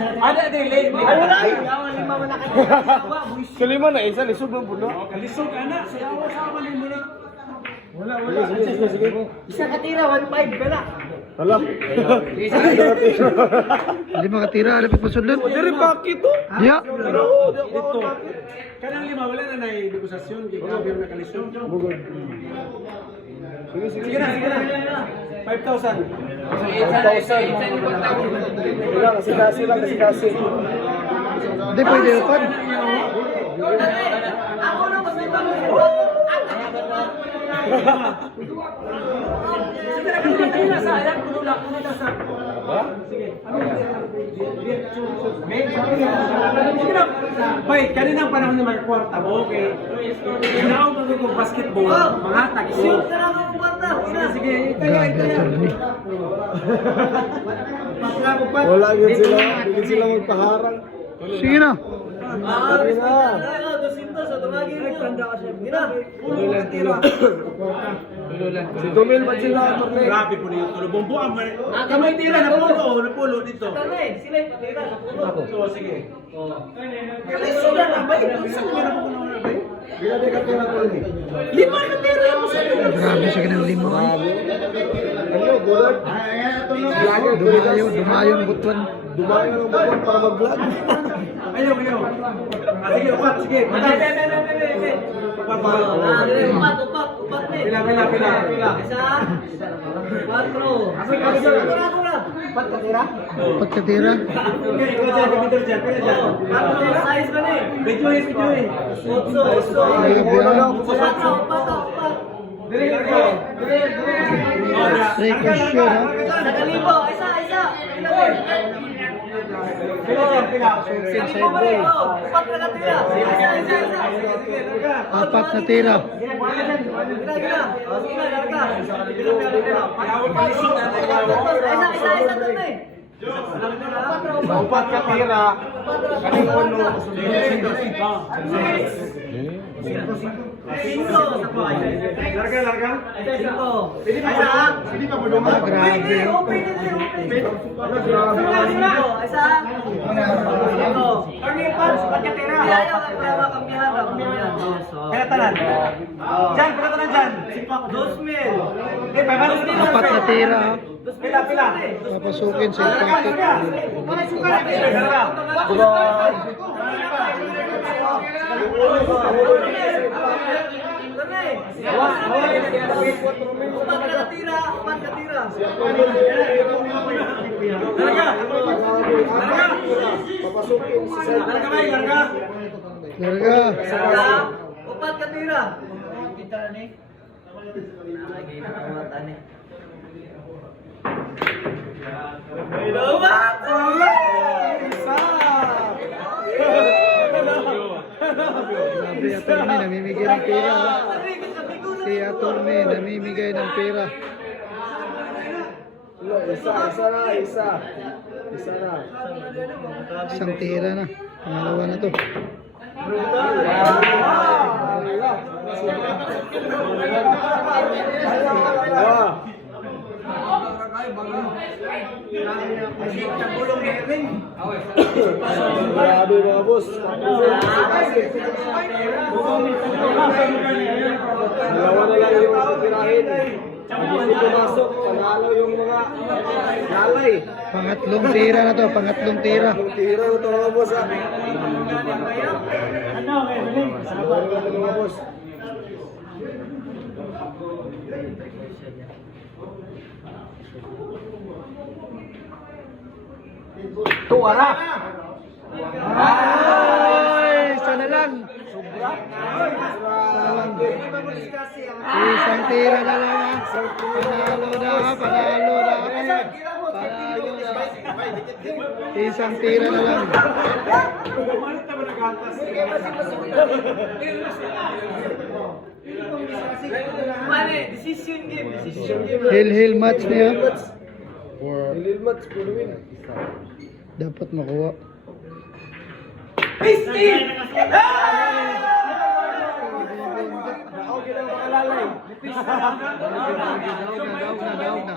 Ada dili. Wala. Lima man na kayo. Kalima na isa, lisod ng puno. Kalisog anak, sayaw sa man mo na. Wala. Sige. Isa katira, 1.5 bala. Hala. Lima katira, alapit masudlan. Diri bakit to? Ya. Dito. Kanang lima wala na nay negosasyon kay grabe na kalisod. Bugod. Sige. Sige na. 5,000. 5,000. Wala kasi lang. Hindi pwede upad. Ako na mas ito. Sige na sa ayan kuno lang sa. Sige. Sige na. Bay, kanina panahon ni mga kwarta mo, okay. Naong magugong basketball, mga tagso. Shoot na lang ang kwarta. Sige, itayo. Wala yun sila. Hindi sila magpaharang. Sige na. Sige na. Si Dumil ba sila? Grabe po niyo tulo. Bumbuan mo. Kamay tira na pulo dito. Oo, sige. Kalisod na ba? Isa ko na po na ba? Bila ka tira ko ni. Lima na tira mo sa. Grabe sa kanang lima. Ano, bulag? Dumayo ang butuan. Dumayo ng buwan para mag-vlog. Ayaw. Sige, upat, sige. Upat. Pila. Isa. 4. Pat ka tira? Pagkatira. Okay, ikaw dyan, computer dyan. Pila dyan. 4 size ba ni? Video eh. Recursion ha. Sa kalibo, isa. Pila. Upat na katira. Isa. Apat na tira. Gina. Upat ka tira. Kaning ulo. Larga. Hindi pa mo Ah, grabe. Kaya tanan. Dyan, pila tanan dyan. Eh, 500. Apat na tira ha. Pila. Papasukin sa impact. Papasukin sa side. Larga. Upat katira. Grabe, attorney, namimigay ng pera. Si attorney, namimigay ng pera. Isa na. Isang tira na. Pangalawa na to. Grabe mga boss. Dalawa na lang yung tirahin. Hindi pumasok. Panalo yung mga lalay. Pangatlong tira na to. Pangatlong tira. Yung tira ito mga boss. Mga boss. Tuara. Ay, isa na lang. Isang tira na lang ha. Panalo na. Isang tira na lang. Decision game. Hill match niya. Ilil match. Puro win. Dapat makuha. Okay lang mga lalay. Daog na.